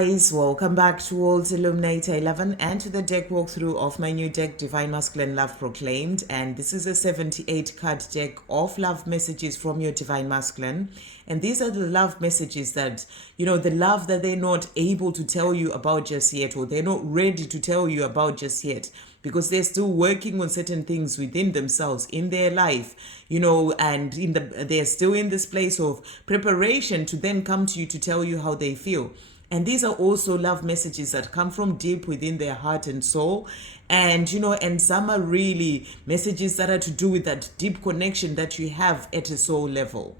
Guys, welcome back to World's Illuminator 11 and to the deck walkthrough of my new deck, Divine Masculine Love Proclaimed. And this is a 78 card deck of love messages from your Divine Masculine. And these are the love messages that, the love that they're not able to tell you about just yet, or they're not ready to tell you about just yet, because they're still working on certain things within themselves in their life, and they're still in this place of preparation to then come to you to tell you how they feel. And these are also love messages that come from deep within their heart and soul. And, and some are really messages that are to do with that deep connection that you have at a soul level.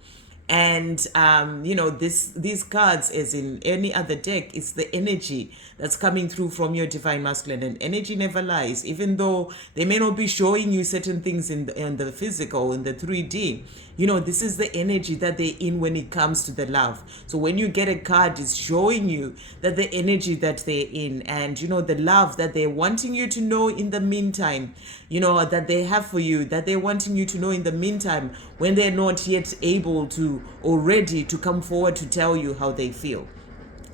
And, these cards, as in any other deck, it's the energy that's coming through from your Divine Masculine. And energy never lies, even though they may not be showing you certain things in the physical, in the 3D. This is the energy that they're in when it comes to the love. So when you get a card, it's showing you that the energy that they're in, and, the love that they're wanting you to know in the meantime, that they have for you, that they're wanting you to know in the meantime when they're not yet able to or ready to come forward to tell you how they feel.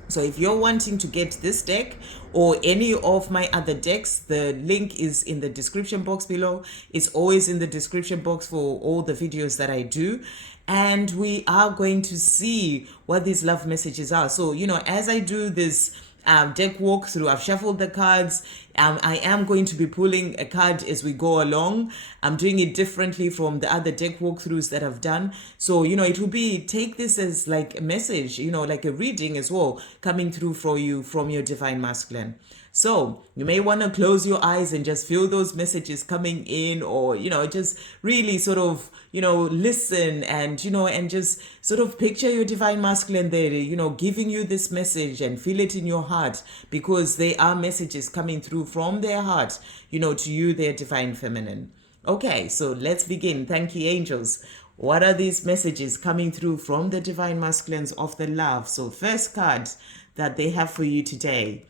So if you're wanting to get this deck or any of my other decks, the link is in the description box below. It's always in the description box for all the videos that I do. And we are going to see what these love messages are. So, as I do this deck walkthrough, I've shuffled the cards. I am going to be pulling a card as we go along. I'm doing it differently from the other deck walkthroughs that I've done. So, it will be, take this as like a message, like a reading as well, coming through for you from your Divine Masculine. So you may want to close your eyes and just feel those messages coming in, or, just really sort of, listen and, and just sort of picture your Divine Masculine there, giving you this message, and feel it in your heart, because they are messages coming through from their heart, to you, their Divine Feminine. Okay, so let's begin. Thank you, angels. What are these messages coming through from the Divine Masculines of the love? So first card that they have for you today.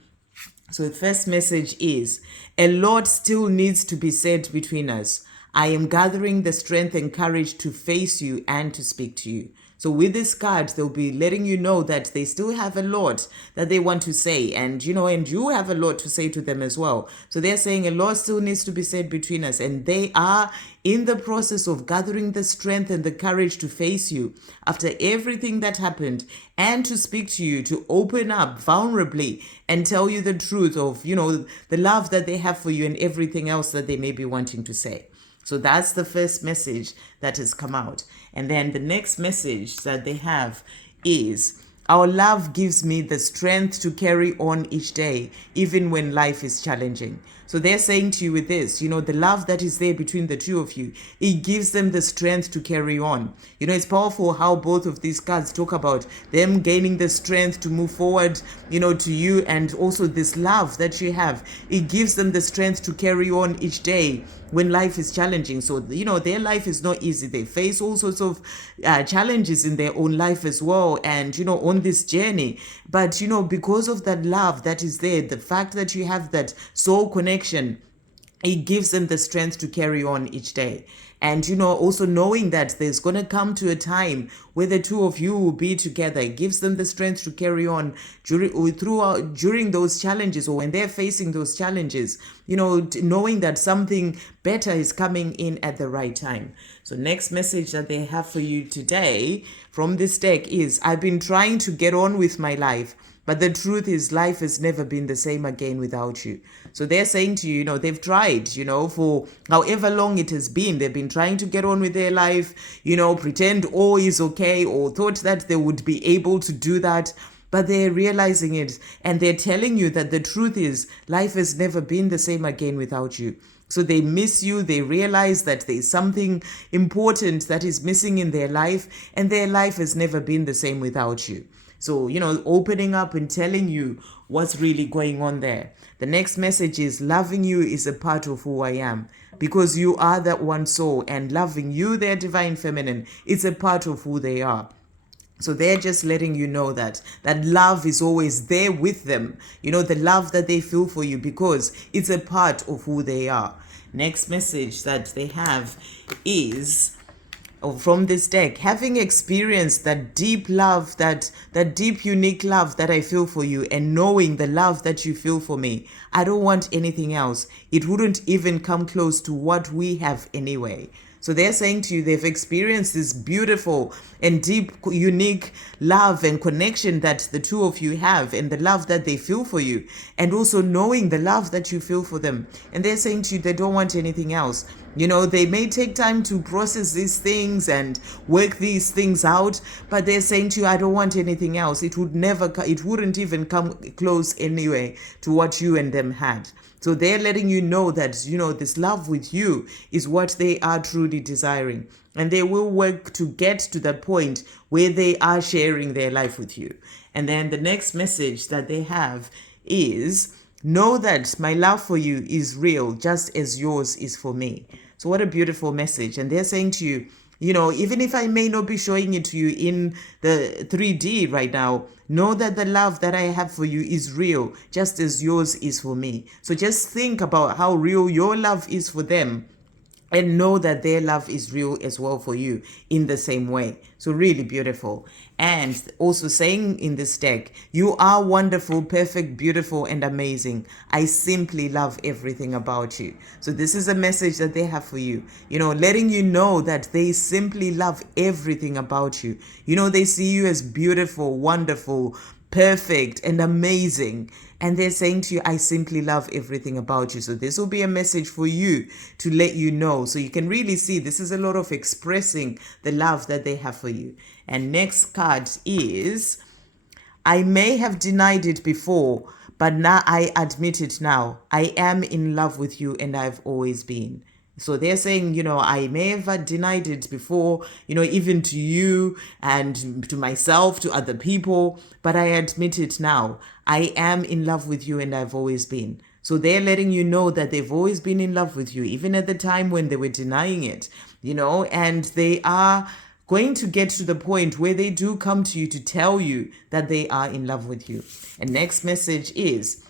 So the first message is, a lot still needs to be said between us. I am gathering the strength and courage to face you and to speak to you. So with this card, they'll be letting you know that they still have a lot that they want to say. And, and you have a lot to say to them as well. So they're saying a lot still needs to be said between us. And they are in the process of gathering the strength and the courage to face you after everything that happened, and to speak to you, to open up vulnerably and tell you the truth of, the love that they have for you and everything else that they may be wanting to say. So that's the first message that has come out. And then the next message that they have is, our love gives me the strength to carry on each day, even when life is challenging. So they're saying to you with this, the love that is there between the two of you, it gives them the strength to carry on. It's powerful how both of these cards talk about them gaining the strength to move forward, to you, and also this love that you have. It gives them the strength to carry on each day when life is challenging. So, their life is not easy. They face all sorts of challenges in their own life as well, and, on this journey. But, because of that love that is there, the fact that you have that soul connection, it gives them the strength to carry on each day. And, also knowing that there's going to come to a time where the two of you will be together, it gives them the strength to carry on during those challenges, or when they're facing those challenges, knowing that something better is coming in at the right time. So next message that they have for you today from this deck is, I've been trying to get on with my life, but the truth is, life has never been the same again without you. So they're saying to you, they've tried, for however long it has been, they've been trying to get on with their life, pretend all is okay, or thought that they would be able to do that. But they're realizing it, and they're telling you that the truth is, life has never been the same again without you. So they miss you. They realize that there's something important that is missing in their life, and their life has never been the same without you. So, opening up and telling you what's really going on there. The next message is, loving you is a part of who I am, because you are that one soul, and loving you, their Divine Feminine, is a part of who they are. So they're just letting you know that love is always there with them, the love that they feel for you, because it's a part of who they are. Next message that they have is, from this deck, having experienced that deep love, that deep unique love that I feel for you, and knowing the love that you feel for me, I don't want anything else. It wouldn't even come close to what we have anyway. So they're saying to you, they've experienced this beautiful and deep, unique love and connection that the two of you have, and the love that they feel for you, and also knowing the love that you feel for them. And they're saying to you, they don't want anything else. You know, they may take time to process these things and work these things out, but they're saying to you, I don't want anything else. It wouldn't even come close anyway to what you and them had. So they're letting you know that, you know, this love with you is what they are truly desiring. And they will work to get to that point where they are sharing their life with you. And then the next message that they have is, know that my love for you is real, just as yours is for me. So what a beautiful message. And they're saying to you, you know, even if I may not be showing it to you in the 3D right now, know that the love that I have for you is real, just as yours is for me. So just think about how real your love is for them, and know that their love is real as well for you in the same way. So really beautiful. And also saying in this deck, you are wonderful, perfect, beautiful, and amazing. I simply love everything about you. So this is a message that they have for you, you know, letting you know that they simply love everything about you. You know, they see you as beautiful, wonderful, perfect, and amazing. And they're saying to you, I simply love everything about you. So this will be a message for you to let you know. So you can really see this is a lot of expressing the love that they have for you. And next card is, I may have denied it before, but now I admit it now. I am in love with you, and I've always been. So they're saying, you know, I may have denied it before, you know, even to you and to myself, to other people, but I admit it now. I am in love with you, and I've always been. So they're letting you know that they've always been in love with you, even at the time when they were denying it, you know, and they are going to get to the point where they do come to you to tell you that they are in love with you. And next message is,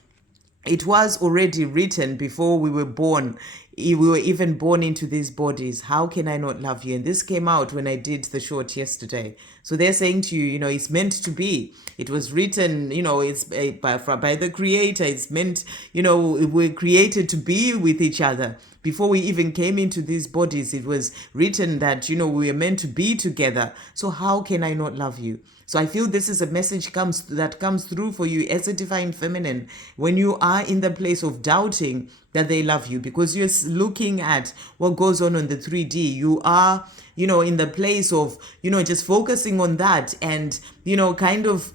it was already written before we were born. We were even born into these bodies. How can I not love you? And this came out when I did the short yesterday. So they're saying to you, you know, it's meant to be. It was written, you know, it's by the Creator. It's meant, you know, we're created to be with each other. Before we even came into these bodies, it was written that, you know, we are meant to be together. So how can I not love you? So I feel this is a message that comes through for you as a divine feminine when you are in the place of doubting that they love you, because you're looking at what goes on the 3D. You are, you know, in the place of, you know, just focusing on that and, you know, kind of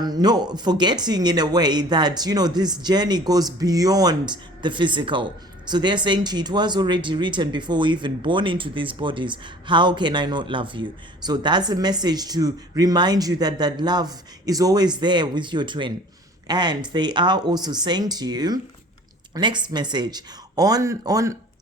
no forgetting in a way that, you know, this journey goes beyond the physical. So they're saying to you, it was already written before we even born into these bodies. How can I not love you? So that's a message to remind you that that love is always there with your twin. And they are also saying to you, next message, on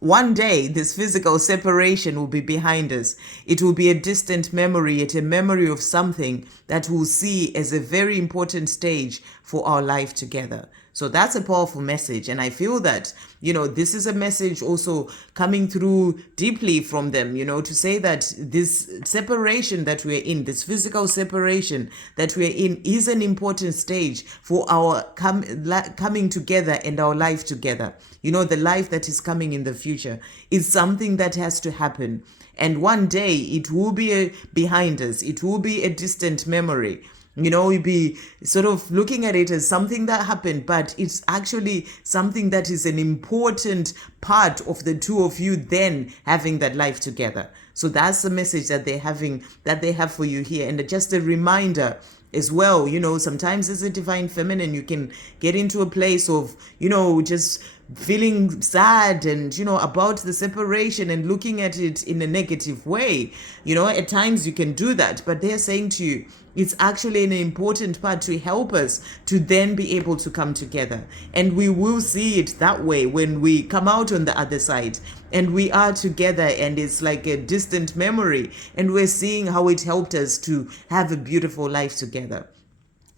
one day, this physical separation will be behind us. It will be a distant memory, yet a memory of something that we'll see as a very important stage for our life together. So that's a powerful message. And I feel that, you know, this is a message also coming through deeply from them, you know, to say that this separation that we're in, this physical separation that we're in, is an important stage for our coming together and our life together. You know, the life that is coming in the future is something that has to happen. And one day it will be behind us. It will be a distant memory. You know, we'll be sort of looking at it as something that happened, but it's actually something that is an important part of the two of you then having that life together. So that's the message that they have for you here. And just a reminder as well, you know, sometimes as a divine feminine, you can get into a place of, you know, just feeling sad and, you know, about the separation and looking at it in a negative way. You know, at times you can do that, but they're saying to you, it's actually an important part to help us to then be able to come together. And we will see it that way when we come out on the other side and we are together, and it's like a distant memory, and we're seeing how it helped us to have a beautiful life together.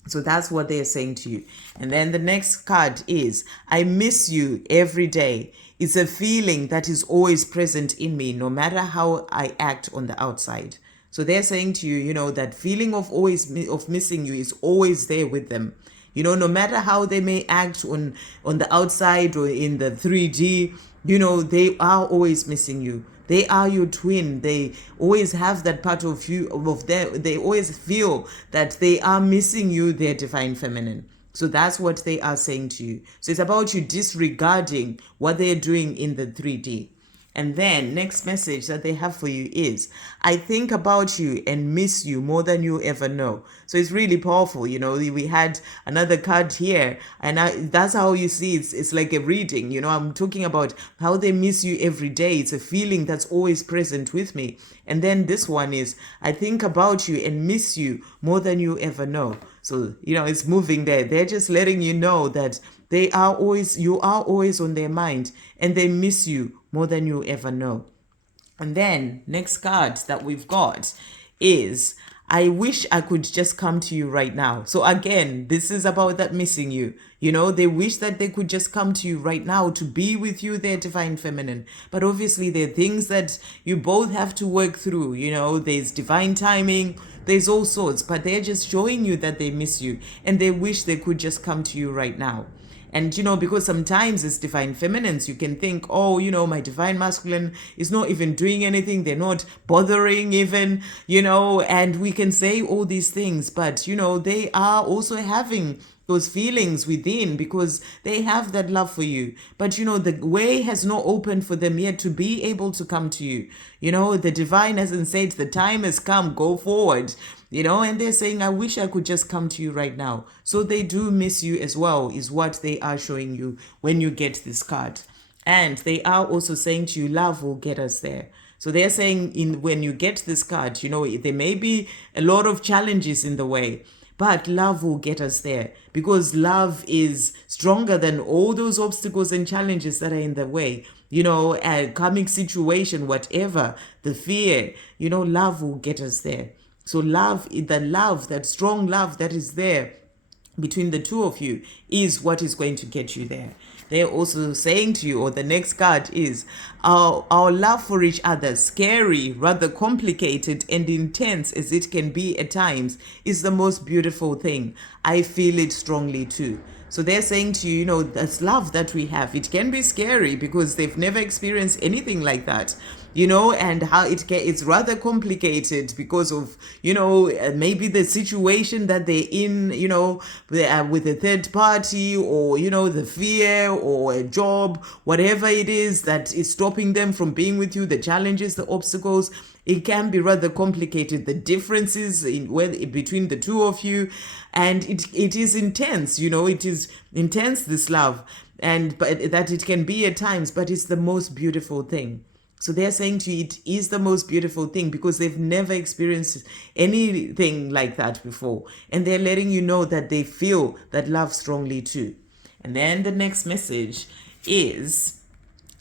So that's what they're saying to you. And then the next card is, I miss you every day. It's a feeling that is always present in me, no matter how I act on the outside. So they're saying to you, that feeling of of missing you is always there with them. No matter how they may act on the outside or in the 3D, they are always missing you. They are your twin. They always have that part of you, of them. They always feel that they are missing you, their divine feminine. So that's what they are saying to you. So it's about you disregarding what they're doing in the 3D. And then next message that they have for you is, I think about you and miss you more than you ever know. So it's really powerful. We had another card here, and that's how you see it's like a reading. I'm talking about how they miss you every day. It's a feeling that's always present with me. And then this one is, I think about you and miss you more than you ever know. So, it's moving there. They're just letting you know that you are always on their mind, and they miss you more than you ever know. And then next card that we've got is, I wish I could just come to you right now. So again, this is about that missing you. They wish that they could just come to you right now to be with you, their divine feminine. But obviously there are things that you both have to work through. There's divine timing, there's all sorts, but they're just showing you that they miss you and they wish they could just come to you right now. And, because sometimes as divine feminines, you can think, oh, my divine masculine is not even doing anything. They're not bothering even, and we can say all these things. But, they are also having those feelings within because they have that love for you. But, the way has not opened for them yet to be able to come to you. The divine hasn't said the time has come, go forward. And they're saying, I wish I could just come to you right now. So they do miss you as well, is what they are showing you when you get this card. And they are also saying to you, love will get us there. So they're saying when you get this card, there may be a lot of challenges in the way, but love will get us there because love is stronger than all those obstacles and challenges that are in the way. A karmic situation, whatever, the fear, love will get us there. So that strong love that is there between the two of you is what is going to get you there. They're also saying to you, or the next card is, our love for each other, scary, rather complicated and intense as it can be at times, is the most beautiful thing. I feel it strongly too. So they're saying to you, that's love that we have. It can be scary because they've never experienced anything like that. And how it's rather complicated because of, maybe the situation that they're in, with a third party or, the fear or a job, whatever it is that is stopping them from being with you, the challenges, the obstacles. It can be rather complicated, the differences between the two of you, and it is intense, it is intense, this love, but that it can be at times, but it's the most beautiful thing. So they're saying to you, it is the most beautiful thing because they've never experienced anything like that before. And they're letting you know that they feel that love strongly too. And then the next message is,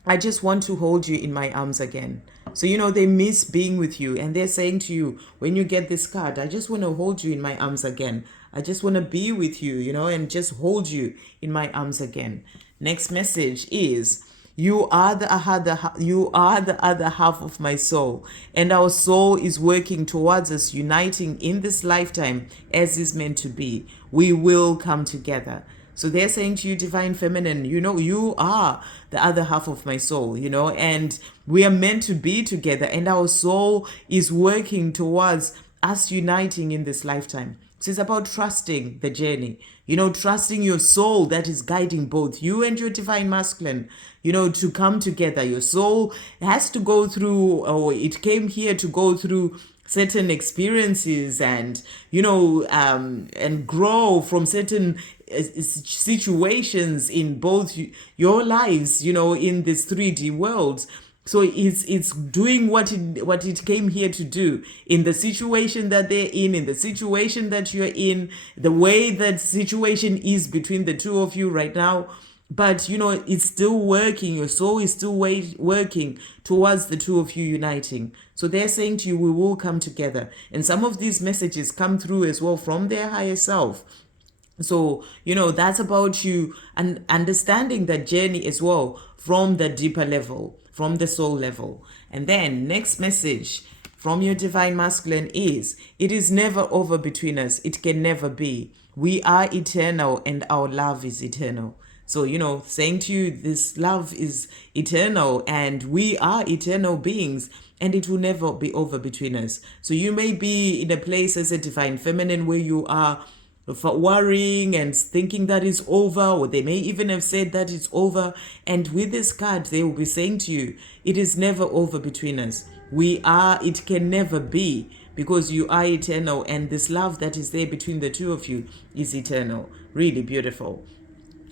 I just want to hold you in my arms again. So, they miss being with you. And they're saying to you, when you get this card, I just want to hold you in my arms again. I just want to be with you, and just hold you in my arms again. Next message is, you are the other half of my soul, and our soul is working towards us uniting in this lifetime as is meant to be. We will come together. So they're saying to you, divine feminine, you are the other half of my soul, and we are meant to be together, and our soul is working towards us uniting in this lifetime. So it's about trusting the journey, trusting your soul that is guiding both you and your divine masculine, to come together. Your soul has to go through, or it came here to go through certain experiences and, and grow from certain situations in both your lives, in this 3D world. So it's doing what it came here to do in the situation that they're in the situation that you're in, the way that situation is between the two of you right now. But, it's still working. Your soul is still working towards the two of you uniting. So they're saying to you, we will come together. And some of these messages come through as well from their higher self. So, that's about you and understanding that journey as well from the deeper level, from the soul level. And then, next message from your divine masculine is it is never over between us. It can never be. We are eternal and our love is eternal. So, saying to you, this love is eternal and we are eternal beings and it will never be over between us. So, you may be in a place as a divine feminine where you are for worrying and thinking that it's over, or they may even have said that it's over. And with this card, they will be saying to you, it is never over between us. It can never be, because you are eternal, and this love that is there between the two of you is eternal. Really beautiful.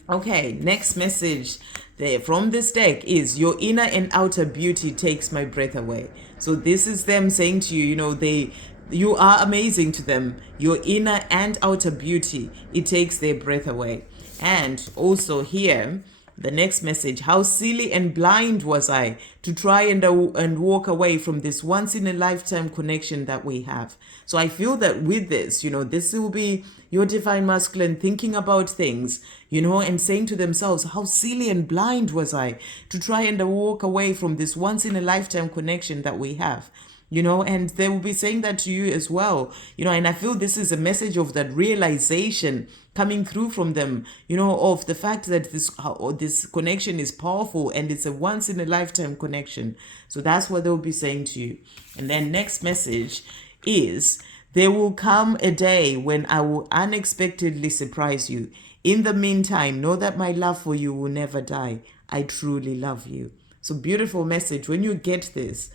Okay, next message there from this deck is your inner and outer beauty takes my breath away. So this is them saying to you, you are amazing to them. Your inner and outer beauty, it takes their breath away. And also here, the next message, how silly and blind was I to try and walk away from this once in a lifetime connection that we have. So I feel that with this, this will be your divine masculine thinking about things, and saying to themselves, how silly and blind was I to try and walk away from this once in a lifetime connection that we have. And they will be saying that to you as well, and I feel this is a message of that realization coming through from them, of the fact that this connection is powerful and it's a once in a lifetime connection. So that's what they'll be saying to you. And then next message is, there will come a day when I will unexpectedly surprise you. In the meantime, know that my love for you will never die. I truly love you. So beautiful message. When you get this,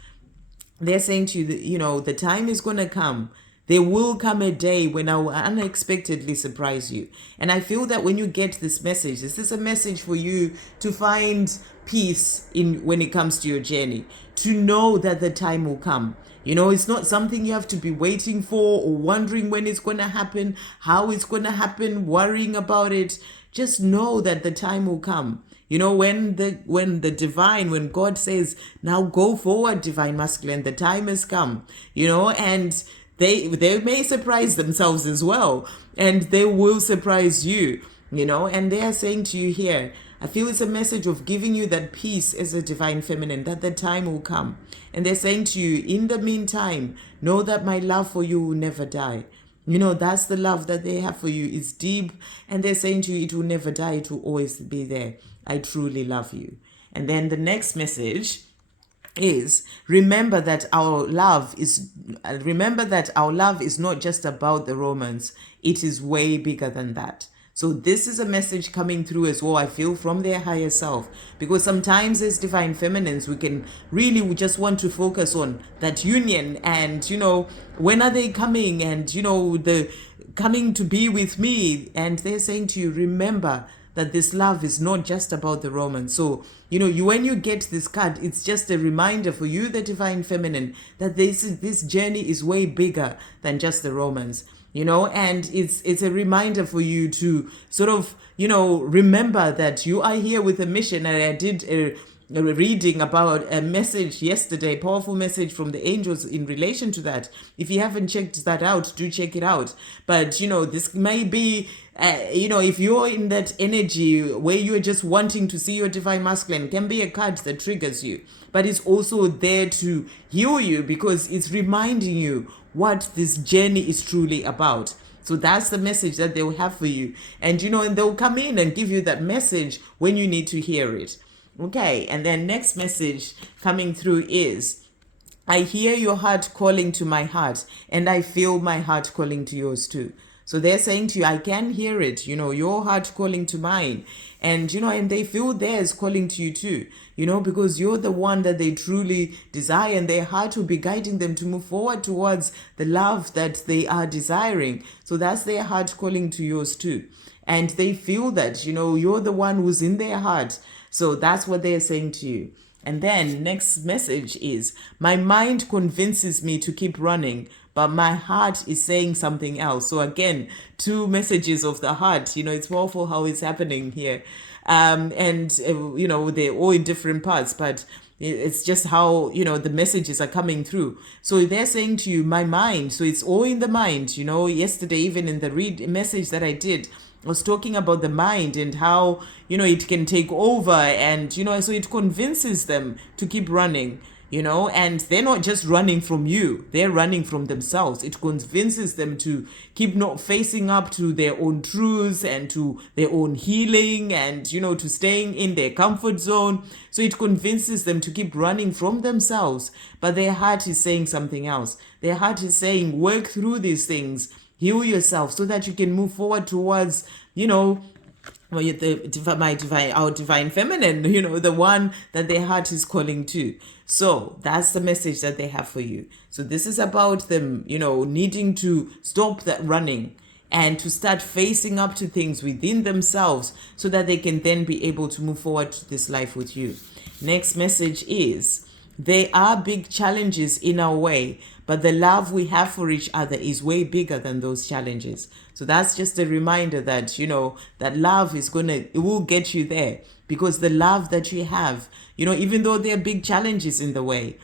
they're saying to you that, the time is going to come. There will come a day when I will unexpectedly surprise you. And I feel that when you get this message, this is a message for you to find peace when it comes to your journey, to know that the time will come. It's not something you have to be waiting for or wondering when it's going to happen, how it's going to happen, worrying about it. Just know that the time will come. When God says, now go forward, divine masculine, the time has come, and they may surprise themselves as well, and they will surprise you, and they are saying to you here, I feel it's a message of giving you that peace as a divine feminine, that the time will come. And they're saying to you, in the meantime, know that my love for you will never die. That's the love that they have for you. It's deep. And they're saying to you, it will never die. It will always be there. I truly love you. And then the next message is, remember that our love is not just about the romance. It is way bigger than that. So this is a message coming through as well, I feel, from their higher self. Because sometimes as divine feminines, we just want to focus on that union and, when are they coming and, the coming to be with me. And they're saying to you, remember that this love is not just about the romance. So, when you get this card, it's just a reminder for you, the divine feminine, that this journey is way bigger than just the romance. And it's a reminder for you to sort of, remember that you are here with a mission. And I did a reading about a message yesterday, powerful message from the angels in relation to that. If you haven't checked that out, do check it out. But, this may be, if you're in that energy where you're just wanting to see your divine masculine, can be a card that triggers you. But it's also there to heal you, because it's reminding you what this journey is truly about. So that's the message that they'll have for you. And, and they'll come in and give you that message when you need to hear it. Okay, and then next message coming through is, I hear your heart calling to my heart, and I feel my heart calling to yours too. So they're saying to you, I can hear it, your heart calling to mine. And, and they feel theirs calling to you too, because you're the one that they truly desire, and their heart will be guiding them to move forward towards the love that they are desiring. So that's their heart calling to yours too. And they feel that, you're the one who's in their heart. So that's what they're saying to you. And then next message is, my mind convinces me to keep running, but my heart is saying something else. So again, two messages of the heart. It's powerful how it's happening here. They're all in different parts, but it's just how, the messages are coming through. So they're saying to you, my mind. So it's all in the mind. Yesterday, even in the message that I did, was talking about the mind and how, it can take over, and, so it convinces them to keep running, and they're not just running from you, they're running from themselves. It convinces them to keep not facing up to their own truths and to their own healing and, to staying in their comfort zone. So it convinces them to keep running from themselves. But their heart is saying something else. Their heart is saying, work through these things, heal yourself so that you can move forward towards, our divine feminine, the one that their heart is calling to. So that's the message that they have for you. So this is about them, needing to stop that running and to start facing up to things within themselves so that they can then be able to move forward to this life with you. Next message is, there are big challenges in our way, but the love we have for each other is way bigger than those challenges. So that's just a reminder that, that love it will get you there, because the love that you have, even though there are big challenges in the way,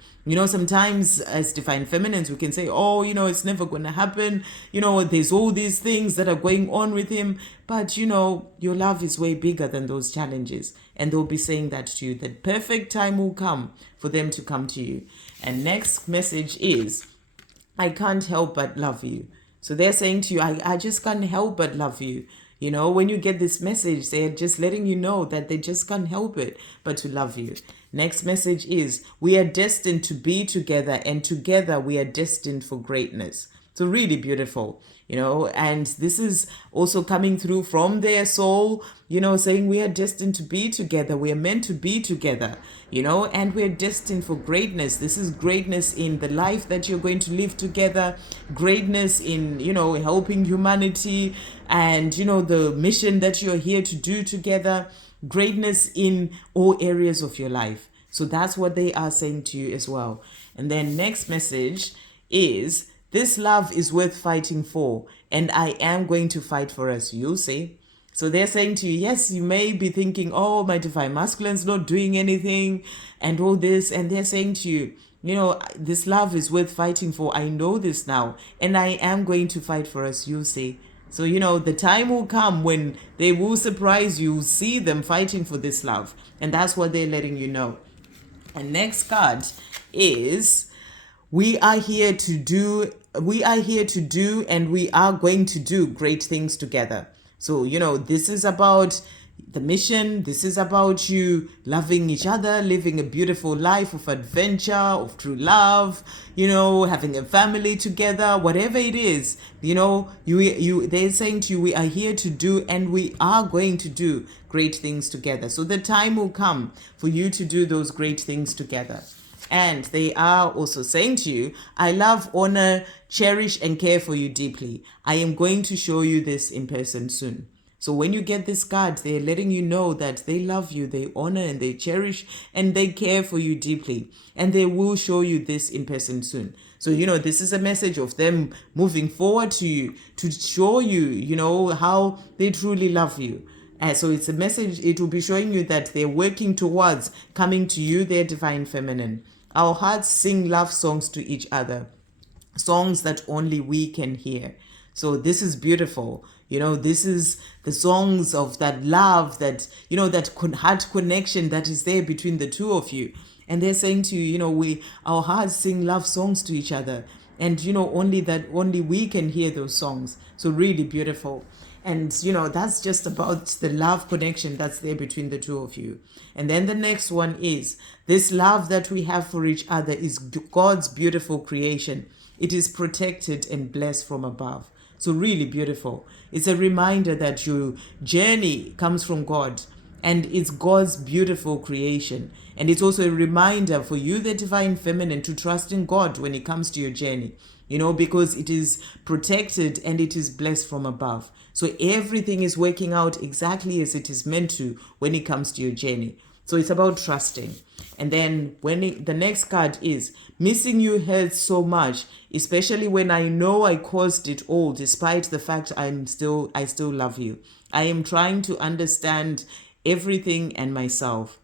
sometimes as divine feminines, we can say, oh, it's never going to happen. There's all these things that are going on with him. But, your love is way bigger than those challenges. And they'll be saying that to you. The perfect time will come for them to come to you. And next message is, I can't help but love you. So they're saying to you, I just can't help but love you. When you get this message, they're just letting you know that they just can't help it but to love you. Next message is, we are destined to be together, and together we are destined for greatness. So really beautiful, and this is also coming through from their soul, saying we are destined to be together. We are meant to be together, and we're destined for greatness. This is greatness in the life that you're going to live together, greatness in, helping humanity, and, the mission that you're here to do together, greatness in all areas of your life. So that's what they are saying to you as well. And then next message is, this love is worth fighting for, and I am going to fight for us, you see. So they're saying to you, yes, you may be thinking, oh, my divine masculine's not doing anything and all this. And they're saying to you, this love is worth fighting for. I know this now, and I am going to fight for us, you see. So, the time will come when they will surprise you, see them fighting for this love. And that's what they're letting you know. And next card is, we are here to do, and we are going to do great things together. So, this is about the mission. This is about you loving each other, living a beautiful life of adventure, of true love, having a family together, whatever it is, they're saying to you, we are here to do, and we are going to do great things together. So the time will come for you to do those great things together. And they are also saying to you, I love, honor, cherish, and care for you deeply. I am going to show you this in person soon. So when you get this card, they're letting you know that they love you, they honor and they cherish and they care for you deeply. And they will show you this in person soon. So, this is a message of them moving forward to you, to show you, how they truly love you. So it's a message, it will be showing you that they're working towards coming to you, their divine feminine. Our hearts sing love songs to each other, songs that only we can hear. So this is beautiful. This is the songs of that love, that, that heart connection that is there between the two of you. And they're saying to you, our hearts sing love songs to each other. And, only we can hear those songs. So really beautiful. And, that's just about the love connection that's there between the two of you. And then the next one is, this love that we have for each other is God's beautiful creation. It is protected and blessed from above. So really beautiful. It's a reminder that your journey comes from God, and it's God's beautiful creation. And it's also a reminder for you, the divine feminine, to trust in God when it comes to your journey, because it is protected and it is blessed from above. So everything is working out exactly as it is meant to when it comes to your journey. So it's about trusting. And then the next card is, missing you hurts so much, especially when I know I caused it all, despite the fact I still love you. I am trying to understand everything and myself.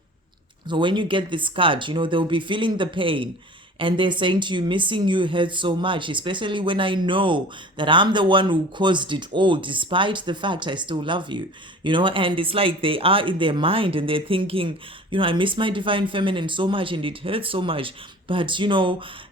So when you get this card, they'll be feeling the pain And they're saying to you, missing you hurts so much, especially when I know that I'm the one who caused it all, despite the fact I still love you. And it's like they are in their mind and they're thinking, I miss my divine feminine so much and it hurts so much. But,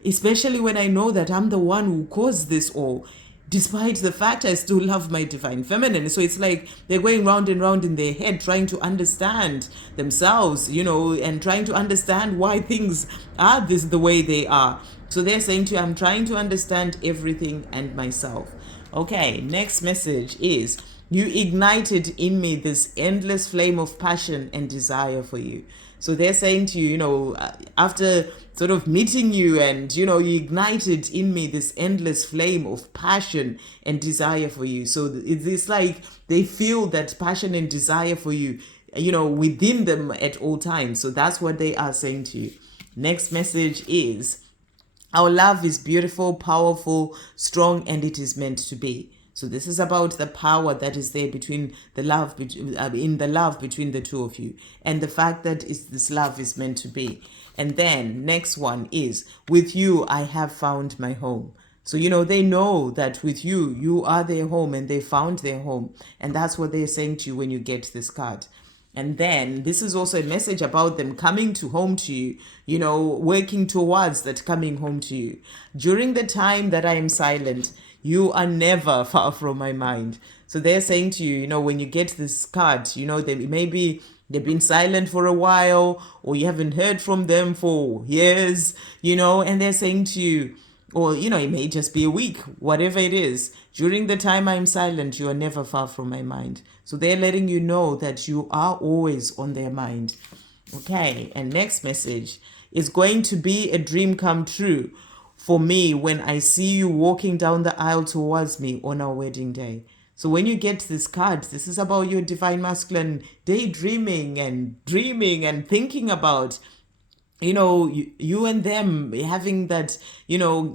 especially when I know that I'm the one who caused this all, despite the fact I still love my divine feminine. So it's like they're going round and round in their head trying to understand themselves, and trying to understand why things are the way they are. So they're saying to you, I'm trying to understand everything and myself. Okay, next message is, you ignited in me this endless flame of passion and desire for you. So they're saying to you, after sort of meeting you and, you ignited in me this endless flame of passion and desire for you. So it's like they feel that passion and desire for you, within them at all times. So that's what they are saying to you. Next message is, our love is beautiful, powerful, strong, and it is meant to be. So this is about the power that is there between the love, in the love between the two of you, and the fact that this love is meant to be. And then next one is, with you, I have found my home. So, they know that with you, you are their home and they found their home. And that's what they're saying to you when you get this card. And then this is also a message about them coming to home to you, working towards that coming home to you. During the time that I am silent, you are never far from my mind. So they're saying to you, when you get this card, maybe they've been silent for a while, or you haven't heard from them for years, and they're saying to you, or, it may just be a week, whatever it is. During the time I'm silent, you are never far from my mind. So they're letting you know that you are always on their mind. Okay, and next message is going to be a dream come true for me when I see you walking down the aisle towards me on our wedding day. So when you get this card, this is about your divine masculine daydreaming and dreaming and thinking about, you and them having that,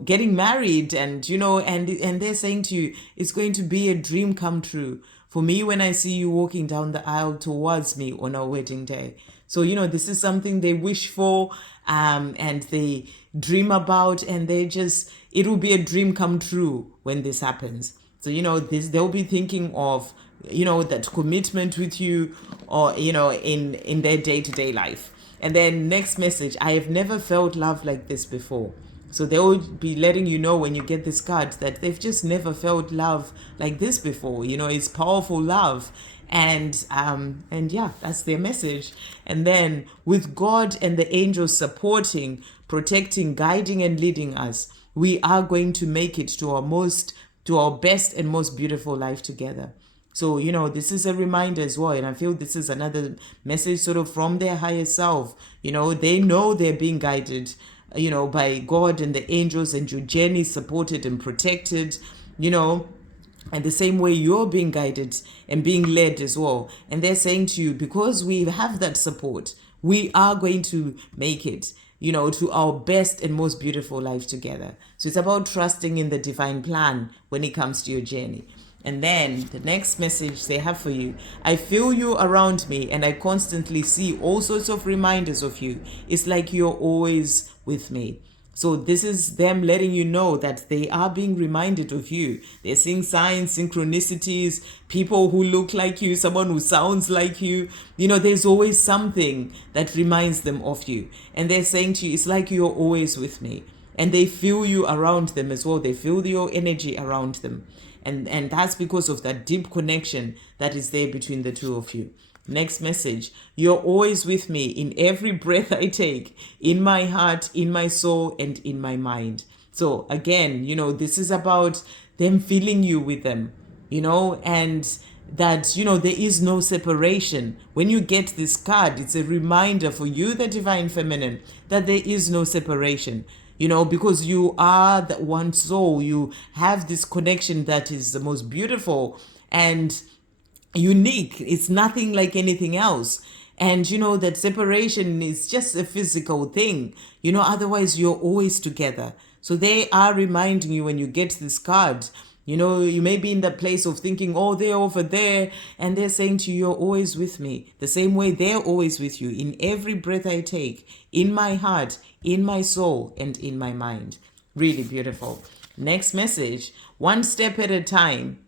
getting married and, and they're saying to you, it's going to be a dream come true for me when I see you walking down the aisle towards me on our wedding day. So, this is something they wish for, and they dream about, and it will be a dream come true when this happens. So, they'll be thinking of, that commitment with you, or, in their day-to-day life. And then next message, I have never felt love like this before. So they will be letting you know when you get this card that they've just never felt love like this before. It's powerful love. And yeah, that's their message. And then with God and the angels supporting, protecting, guiding, and leading us, we are going to make it to our best and most beautiful life together. So, this is a reminder as well. And I feel this is another message sort of from their higher self. They know they're being guided, by God and the angels, and your journey is supported and protected, and the same way you're being guided and being led as well. And they're saying to you, because we have that support, we are going to make it, to our best and most beautiful life together. So it's about trusting in the divine plan when it comes to your journey. And then the next message they have for you, I feel you around me and I constantly see all sorts of reminders of you. It's like you're always with me. So this is them letting you know that they are being reminded of you. They're seeing signs, synchronicities, people who look like you, someone who sounds like you. There's always something that reminds them of you. And they're saying to you, it's like you're always with me. And they feel you around them as well. They feel your energy around them. And that's because of that deep connection that is there between the two of you. Next message, you're always with me in every breath I take, in my heart, in my soul, and in my mind. So again, this is about them feeling you with them, and that, there is no separation. When you get this card, it's a reminder for you, the divine feminine, that there is no separation. Because you are that one soul, you have this connection that is the most beautiful and unique. It's nothing like anything else. And that separation is just a physical thing, otherwise you're always together. So they are reminding you when you get this card, You know, you may be in the place of thinking, oh, they're over there, and they're saying to you, you're always with me. The same way they're always with you in every breath I take, in my heart, in my soul, and in my mind. Really beautiful. Next message, one step at a time.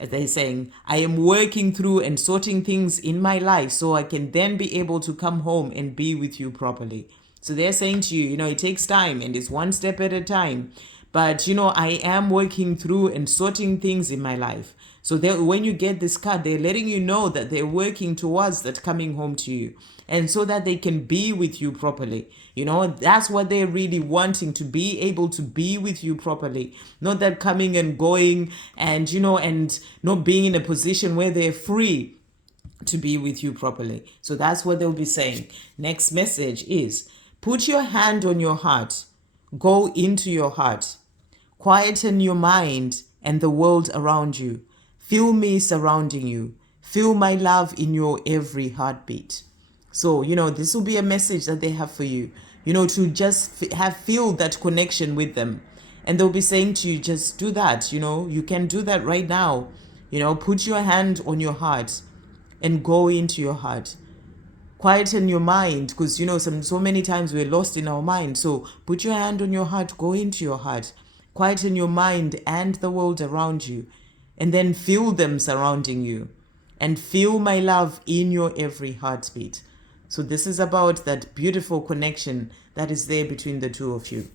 They're saying, I am working through and sorting things in my life so I can then be able to come home and be with you properly. So they're saying to you, you know, it takes time and it's one step at a time. But, you know, I am working through and sorting things in my life. So when you get this card, they're letting you know that they're working towards that coming home to you. And so that they can be with you properly. You know, that's what they're really wanting, to be able to be with you properly. Not that coming and going and, you know, and not being in a position where they're free to be with you properly. So that's what they'll be saying. Next message is, put your hand on your heart. Go into your heart. Quieten your mind and the world around you. Feel me surrounding you. Feel my love in your every heartbeat. So, you know, this will be a message that they have for you, you know, to just feel that connection with them. And they'll be saying to you, just do that, you know, you can do that right now. You know, put your hand on your heart and go into your heart. Quieten your mind, because, you know, so many times we're lost in our mind. So put your hand on your heart, go into your heart. Quieten your mind and the world around you. And then feel them surrounding you. And feel my love in your every heartbeat. So this is about that beautiful connection that is there between the two of you.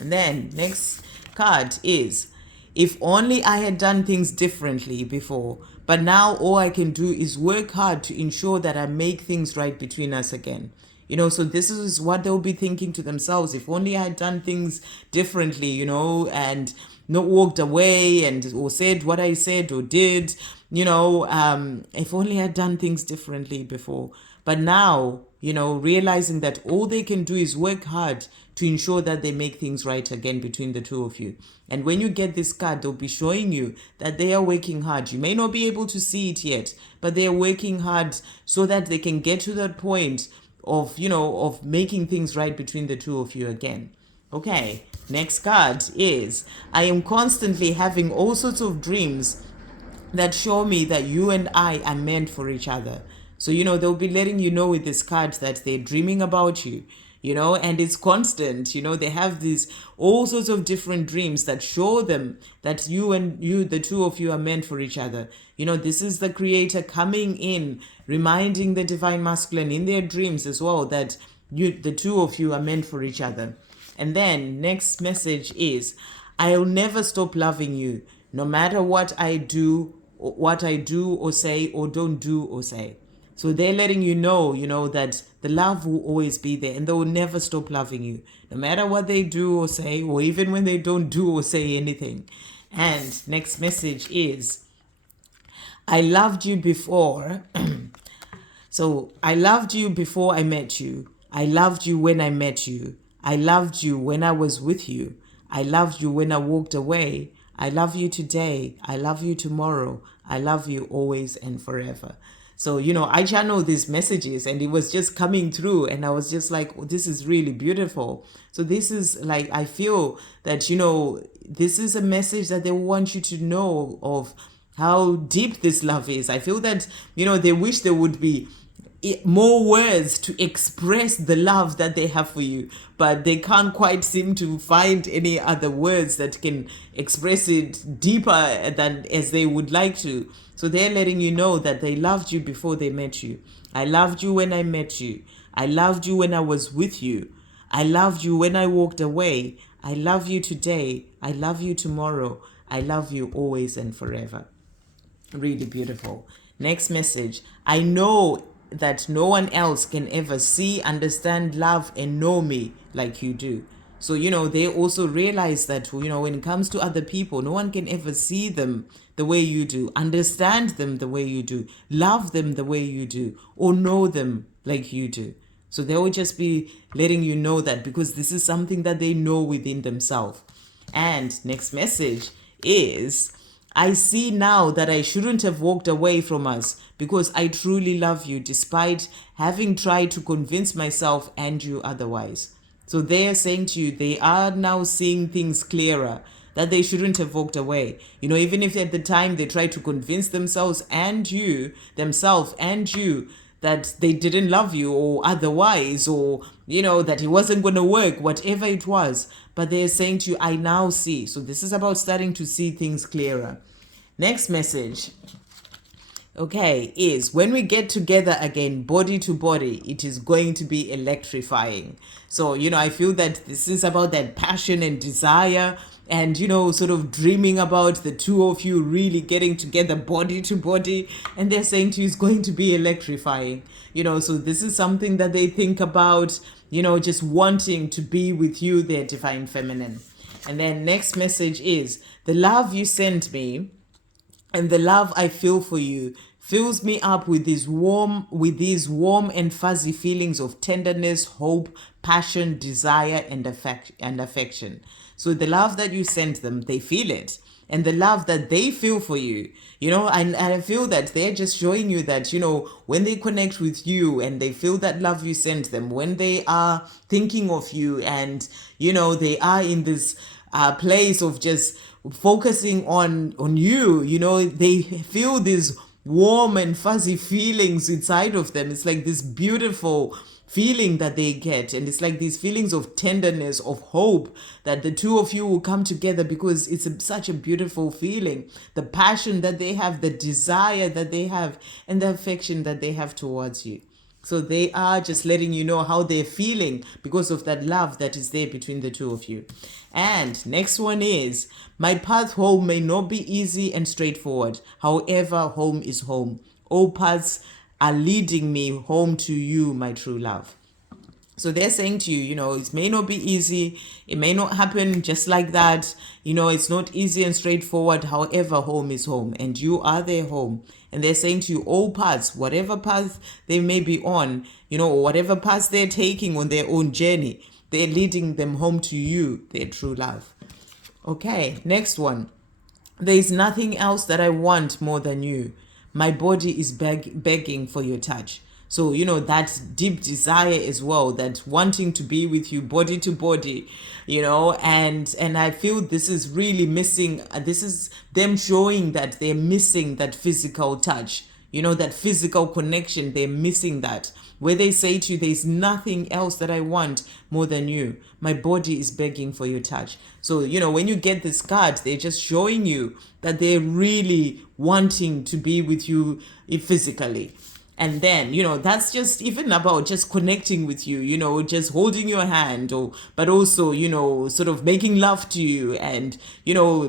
And then next card is, if only I had done things differently before, but now all I can do is work hard to ensure that I make things right between us again. You know, so this is what they'll be thinking to themselves. If only I had done things differently, you know, and not walked away or said what I said or did, you know, if only I had done things differently before. But now, you know, realizing that all they can do is work hard to ensure that they make things right again between the two of you. And when you get this card, they'll be showing you that they are working hard. You may not be able to see it yet, but they are working hard so that they can get to that point of, you know, of making things right between the two of you again. Okay, next card is, I am constantly having all sorts of dreams that show me that you and I are meant for each other. So, you know, they'll be letting you know with this card that they're dreaming about you, you know, and it's constant. You know, they have these all sorts of different dreams that show them that the two of you are meant for each other. You know, this is the Creator coming in, reminding the Divine Masculine in their dreams as well that the two of you are meant for each other. And then next message is, I'll never stop loving you, no matter what I do or say or don't do or say. So they're letting you know, that the love will always be there and they will never stop loving you, no matter what they do or say, or even when they don't do or say anything. And next message is, I loved you before. So I loved you before I met you. I loved you when I met you. I loved you when I was with you. I loved you when I walked away. I love you today. I love you tomorrow. I love you always and forever. So, you know, I channel these messages and it was just coming through and I was just like, oh, this is really beautiful. So this is like, I feel that, you know, this is a message that they want you to know of how deep this love is. I feel that, you know, they wish there would be more words to express the love that they have for you, but they can't quite seem to find any other words that can express it deeper than as they would like to. So they're letting you know that they loved you before they met you. I loved you when I met you. I loved you when I was with you. I loved you when I walked away. I love you today. I love you tomorrow. I love you always and forever. Really beautiful. Next message. I know that no one else can ever see, understand, love, and know me like you do. So, you know, they also realize that, you know, when it comes to other people, no one can ever see them the way you do, understand them the way you do, love them the way you do, or know them like you do. So they will just be letting you know that, because this is something that they know within themselves. And next message is, I see now that I shouldn't have walked away from us because I truly love you despite having tried to convince myself and you otherwise. So they are saying to you, they are now seeing things clearer, that they shouldn't have walked away. Even if at the time they tried to convince themselves and you that they didn't love you or otherwise, or that it wasn't going to work, whatever it was. But they're saying to you, I now see. So this is about starting to see things clearer. Next message, okay, is when we get together again, body to body, it is going to be electrifying. So, I feel that this is about that passion and desire and, sort of dreaming about the two of you really getting together body to body. And they're saying to you, it's going to be electrifying. So this is something that they think about, just wanting to be with you, their divine feminine. And then next message is, the love you sent me and the love I feel for you fills me up with these warm and fuzzy feelings of tenderness, hope, passion, desire, and affection. So the love that you sent them, they feel it. And the love that they feel for you, and I feel that they're just showing you that, when they connect with you and they feel that love you sent them, when they are thinking of you and, they are in this place of just focusing on you, they feel these warm and fuzzy feelings inside of them. It's like this beautiful feeling that they get, and it's like these feelings of tenderness, of hope, that the two of you will come together because it's such a beautiful feeling. The passion that they have, the desire that they have, and the affection that they have towards you. So they are just letting you know how they're feeling because of that love that is there between the two of you. And next one is, my path home may not be easy and straightforward. However, home is home. All paths are leading me home to you, my true love. So they're saying to you, it may not be easy. It may not happen just like that. It's not easy and straightforward. However, home is home and you are their home. And they're saying to you, all paths, whatever path they may be on, or whatever path they're taking on their own journey, they're leading them home to you, their true love. Okay, next one. There is nothing else that I want more than you. My body is begging for your touch. So, that deep desire as well, that wanting to be with you body to body, and I feel this is really missing. This is them showing that they're missing that physical touch, that physical connection. They're missing that, where they say to you, there's nothing else that I want more than you. My body is begging for your touch. So, when you get this card, they're just showing you that they're really wanting to be with you physically. And then, that's just even about just connecting with you, just holding your hand, but also, sort of making love to you and,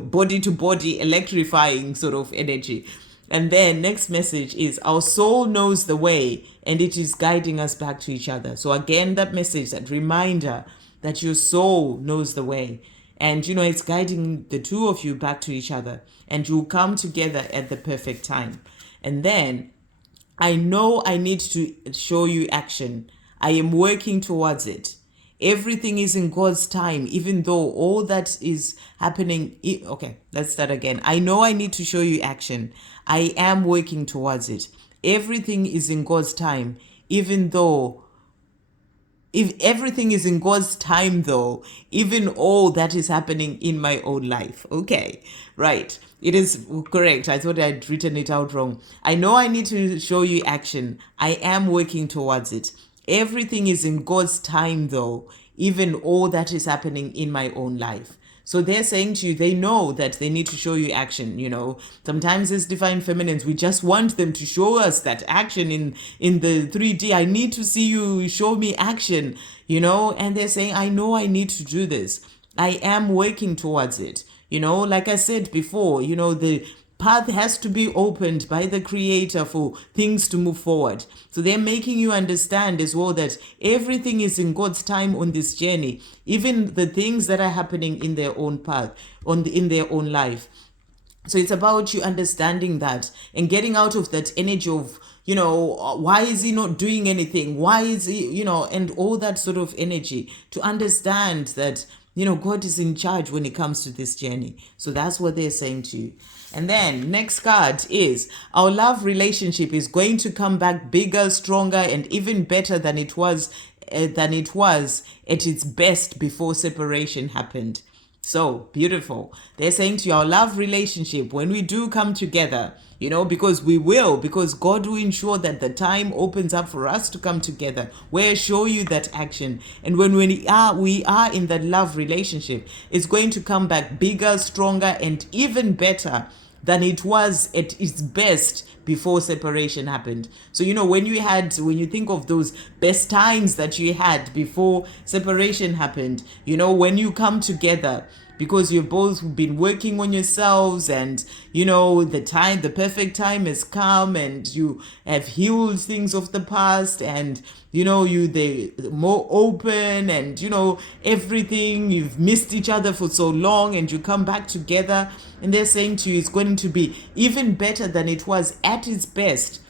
body to body electrifying sort of energy. And then next message is, our soul knows the way and it is guiding us back to each other. So again, that message, that reminder that your soul knows the way and, it's guiding the two of you back to each other and you'll come together at the perfect time. And then, I know I need to show you action. I am working towards it. Everything is in God's time, even though all that is happening. Okay, let's start again. I know I need to show you action. I am working towards it. Everything is in God's time, even though if everything is in God's time, though, even all that is happening in my own life. Okay, right. It is correct. I thought I'd written it out wrong. I know I need to show you action. I am working towards it. Everything is in God's time, though, even all that is happening in my own life. So they're saying to you, they know that they need to show you action. Sometimes as divine feminines, we just want them to show us that action in the 3D. I need to see you show me action, and they're saying, I know I need to do this. I am working towards it. Like I said before, the path has to be opened by the Creator for things to move forward. So they're making you understand as well that everything is in God's time on this journey, even the things that are happening in their own path, in their own life. So it's about you understanding that and getting out of that energy of, why is he not doing anything? Why is he, and all that sort of energy, to understand that, God is in charge when it comes to this journey. So that's what they're saying to you. And then next card is, our love relationship is going to come back bigger, stronger, and even better than it was at its best before separation happened. So beautiful. They're saying to your love relationship, when we do come together, because we will, because God will ensure that the time opens up for us to come together. We'll show you that action. And when we are in that love relationship, it's going to come back bigger, stronger, and even better than it was at its best before separation happened. So when you think of those best times that you had before separation happened, when you come together, because you've both been working on yourselves, and the perfect time has come, and you have healed things of the past, and they more open, and everything, you've missed each other for so long, and you come back together, and they're saying to you it's going to be even better than it was at its best.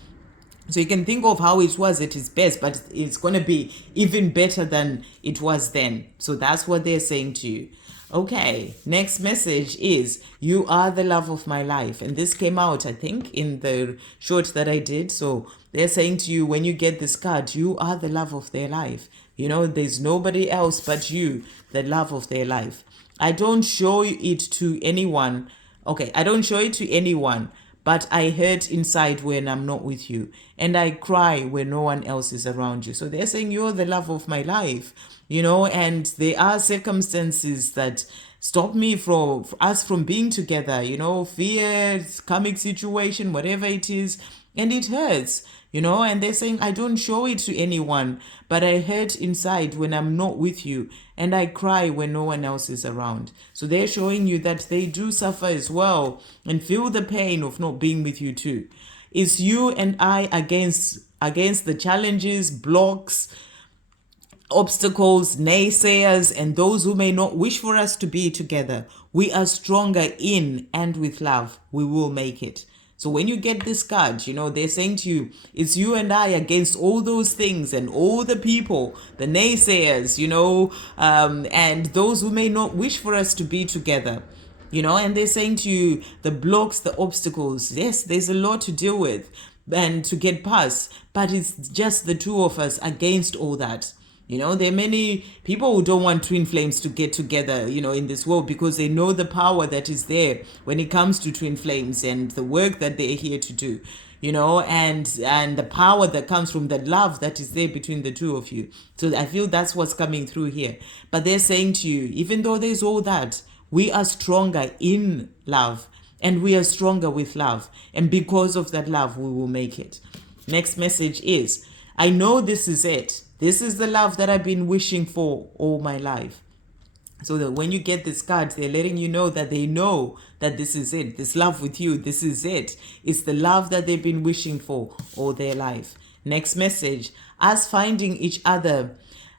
So you can think of how it was at its best, but it's going to be even better than it was then. So that's what they're saying to you. Okay, next message is, you are the love of my life. And this came out, I think, in the short that I did. So they're saying to you, when you get this card, you are the love of their life. There's nobody else but you, the love of their life. I don't show it to anyone. Okay, I don't show it to anyone, but I hurt inside when I'm not with you. And I cry when no one else is around you. So they're saying you're the love of my life, and there are circumstances that stop me from us from being together, fear, karmic situation, whatever it is. And it hurts, and they're saying, I don't show it to anyone, but I hurt inside when I'm not with you, and I cry when no one else is around. So they're showing you that they do suffer as well and feel the pain of not being with you too. It's you and I against the challenges, blocks, obstacles, naysayers, and those who may not wish for us to be together. We are stronger in and with love. We will make it. So when you get this card, they're saying to you, it's you and I against all those things and all the people, the naysayers, and those who may not wish for us to be together. And they're saying to you, the blocks, the obstacles. Yes, there's a lot to deal with and to get past, but it's just the two of us against all that. There are many people who don't want twin flames to get together, in this world, because they know the power that is there when it comes to twin flames and the work that they're here to do, and the power that comes from the love that is there between the two of you. So I feel that's what's coming through here. But they're saying to you, even though there's all that, we are stronger in love, and we are stronger with love. And because of that love, we will make it. Next message is, I know this is it. This is the love that I've been wishing for all my life. So that when you get this card, they're letting you know that they know that this is it. This love with you, this is it. It's the love that they've been wishing for all their life. Next message, us finding each other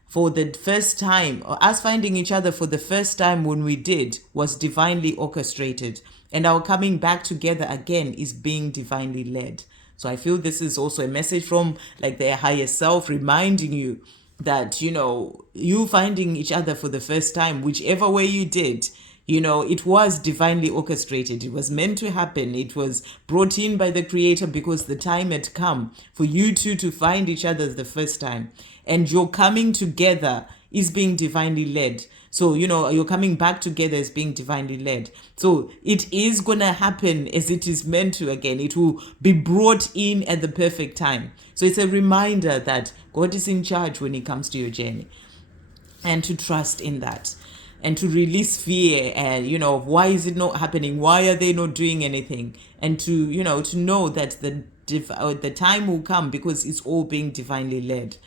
for the first time, or us finding each other for the first time when we did, was divinely orchestrated. And our coming back together again is being divinely led. So I feel this is also a message from their higher self, reminding you that, you finding each other for the first time, whichever way you did, it was divinely orchestrated. It was meant to happen. It was brought in by the Creator because the time had come for you two to find each other the first time. And your coming together is being divinely led. So, you're coming back together as being divinely led. So it is going to happen as it is meant to again. It will be brought in at the perfect time. So it's a reminder that God is in charge when it comes to your journey, and to trust in that, and to release fear and, why is it not happening? Why are they not doing anything? And to, to know that the time will come because it's all being divinely led.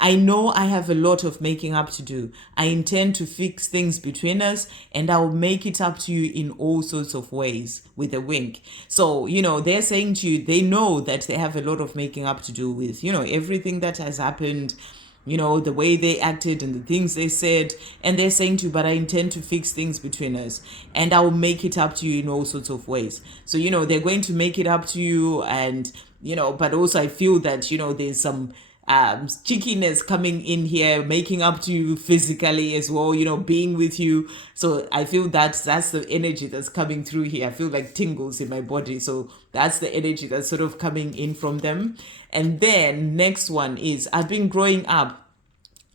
I know I have a lot of making up to do. I intend to fix things between us, and I'll make it up to you in all sorts of ways, with a wink. So, they're saying to you, they know that they have a lot of making up to do with, everything that has happened, the way they acted and the things they said. And they're saying to you, but I intend to fix things between us, and I'll make it up to you in all sorts of ways. So, they're going to make it up to you, and, but also I feel that, there's some cheekiness coming in here, making up to you physically as well, being with you. So I feel that's the energy that's coming through here. I feel like tingles in my body. So that's the energy that's sort of coming in from them. And then next one is, I've been growing up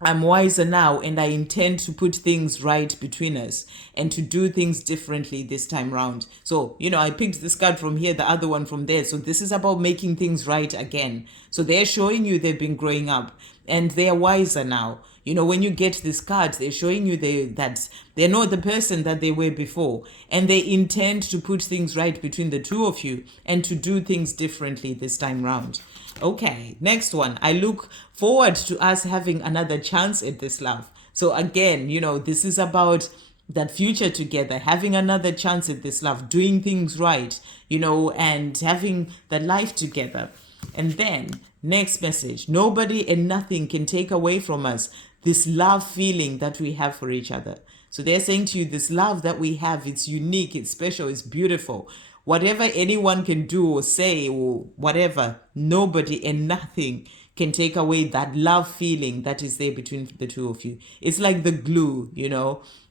I'm wiser now, and I intend to put things right between us and to do things differently this time round. So, I picked this card from here, the other one from there. So this is about making things right again. So they're showing you they've been growing up and they're wiser now. When you get this card, they're showing you that they're not the person that they were before, and they intend to put things right between the two of you and to do things differently this time round. Okay, next one. I look forward to us having another chance at this love. So again, this is about that future together, having another chance at this love, doing things right, and having that life together. And then next message, nobody and nothing can take away from us this love feeling that we have for each other. So they're saying to you, this love that we have, it's unique, it's special, it's beautiful. Whatever anyone can do or say or whatever, nobody and nothing can take away that love feeling that is there between the two of you. It's like the glue,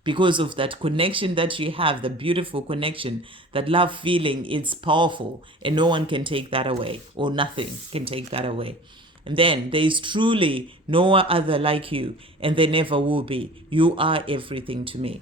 because of that connection that you have, the beautiful connection, that love feeling, it's powerful and no one can take that away, or nothing can take that away. And then there is truly no other like you, and there never will be. You are everything to me.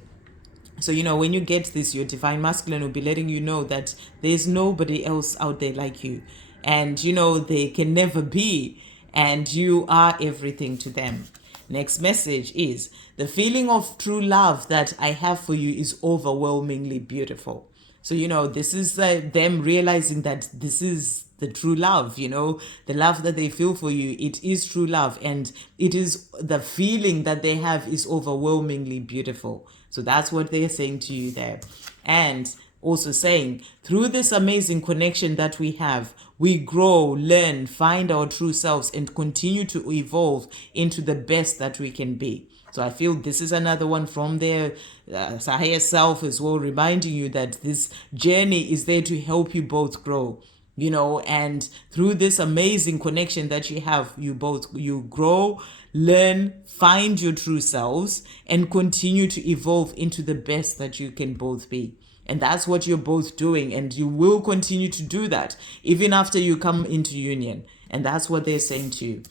So, when you get this, your divine masculine will be letting you know that there's nobody else out there like you. And, they can never be. And you are everything to them. Next message is, the feeling of true love that I have for you is overwhelmingly beautiful. So, this is them realizing that this is the true love, the love that they feel for you. It is true love. And it is the feeling that they have is overwhelmingly beautiful. So that's what they're saying to you there. And also saying, through this amazing connection that we have, we grow, learn, find our true selves, and continue to evolve into the best that we can be. So I feel this is another one from their higher self as well, reminding you that this journey is there to help you both grow. And through this amazing connection that you have, you grow, learn, find your true selves, and continue to evolve into the best that you can both be. And that's what you're both doing, and you will continue to do that even after you come into union. And that's what they're saying to you.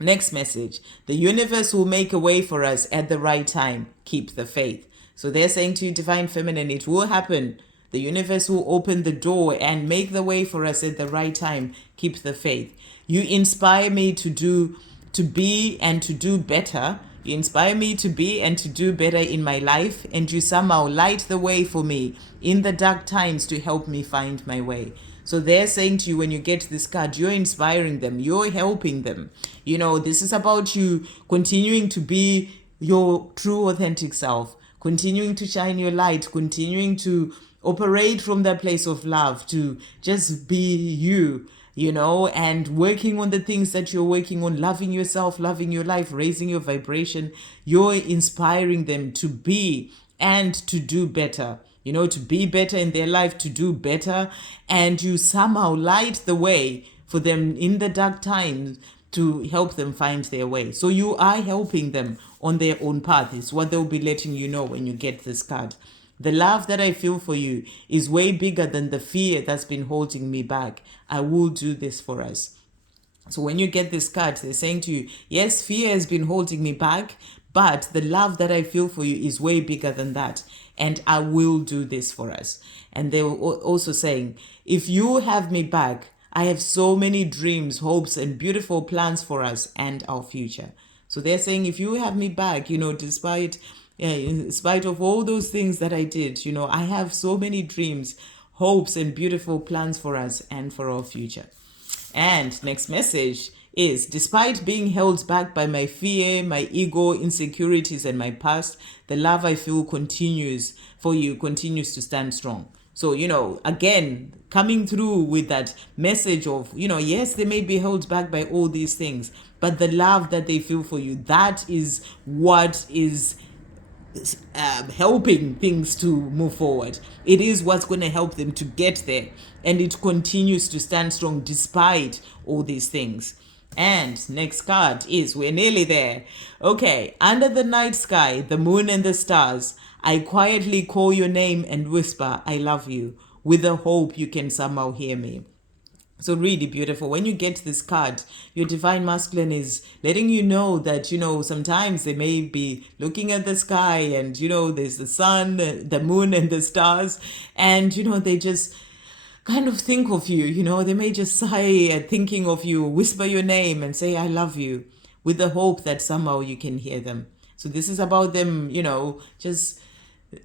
Next message, the universe will make a way for us at the right time. Keep the faith. So they're saying to you, Divine Feminine, it will happen. The universe will open the door and make the way for us at the right time. Keep the faith. You inspire me to be and to do better. You inspire me to be and to do better in my life, and you somehow light the way for me in the dark times to help me find my way. So they're saying to you, when you get this card, you're inspiring them, you're helping them. This is about you continuing to be your true authentic self, continuing to shine your light, continuing to operate from that place of love, to just be you, and working on the things that you're working on, loving yourself, loving your life, raising your vibration. You're inspiring them to be and to do better, to be better in their life, to do better. And you somehow light the way for them in the dark times to help them find their way. So you are helping them on their own path. It's what they'll be letting you know when you get this card. The love that I feel for you is way bigger than the fear that's been holding me back. I will do this for us. So when you get this card, they're saying to you, yes, fear has been holding me back, but the love that I feel for you is way bigger than that. And I will do this for us. And they were also saying, if you have me back, I have so many dreams, hopes, and beautiful plans for us and our future. So they're saying, if you have me back, in spite of all those things that I did, I have so many dreams, hopes, and beautiful plans for us and for our future. And next message is, despite being held back by my fear, my ego, insecurities, and my past, the love I feel continues to stand strong. So, again, coming through with that message of, yes, they may be held back by all these things, but the love that they feel for you, that is what is helping things to move forward. It is what's going to help them to get there, and it continues to stand strong despite all these things. And next card is, we're nearly there. Okay, under the night sky, the moon and the stars, I quietly call your name and whisper, I love you, with the hope you can somehow hear me. So really beautiful. When you get this card, your divine masculine is letting you know that, sometimes they may be looking at the sky and, there's the sun, the moon and the stars. And, they just kind of think of you, they may just sigh at thinking of you, whisper your name and say, I love you, with the hope that somehow you can hear them. So this is about them, just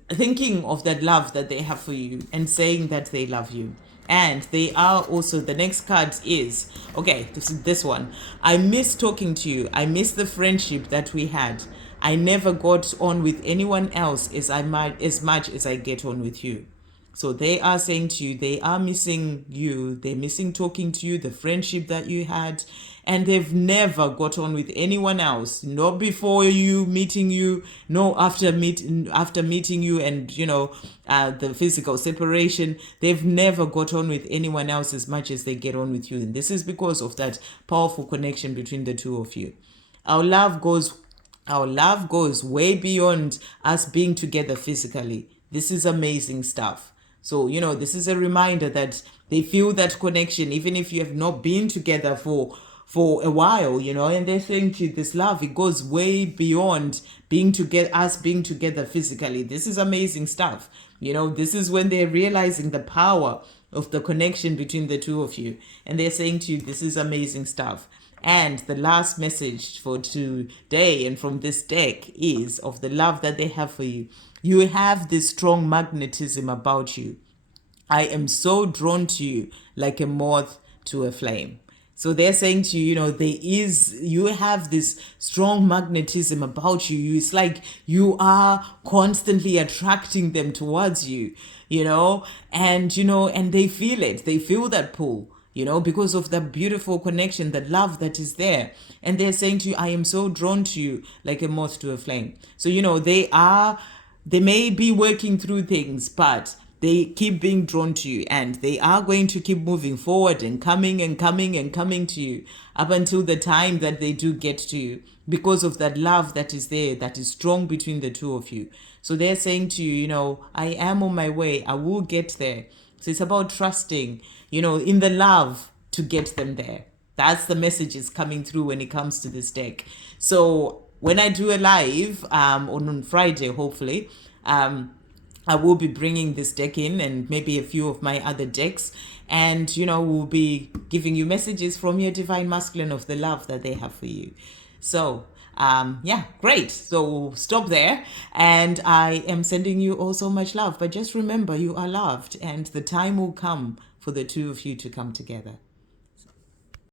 thinking of that love that they have for you and saying that they love you. And they are also, the next card is, okay, this one. I miss talking to you. I miss the friendship that we had. I never got on with anyone else as much as I get on with you. So they are saying to you, they are missing you. They're missing talking to you, the friendship that you had. And they've never got on with anyone else, not before meeting you, no after meeting you and, the physical separation. They've never got on with anyone else as much as they get on with you. And this is because of that powerful connection between the two of you. Our love goes way beyond us being together physically. This is amazing stuff. So, this is a reminder that they feel that connection, even if you have not been together for a while, and they're saying to you, this love, it goes way beyond us being together physically. This is amazing stuff. This is when they're realizing the power of the connection between the two of you. And they're saying to you, this is amazing stuff. And the last message for today and from this deck is of the love that they have for you. You have this strong magnetism about you. I am so drawn to you like a moth to a flame. So they're saying to you, you have this strong magnetism about you. It's like you are constantly attracting them towards you, and they feel it. They feel that pull, because of the beautiful connection, the love that is there. And they're saying to you, I am so drawn to you like a moth to a flame. So, they may be working through things, but they keep being drawn to you, and they are going to keep moving forward and coming to you up until the time that they do get to you, because of that love that is there, that is strong between the two of you. So they're saying to you, I am on my way. I will get there. So it's about trusting, in the love to get them there. That's the messages coming through when it comes to this deck. So when I do a live on Friday, hopefully, I will be bringing this deck in and maybe a few of my other decks. And, we'll be giving you messages from your divine masculine of the love that they have for you. So, great. So we'll stop there. And I am sending you all so much love. But just remember, you are loved and the time will come for the two of you to come together.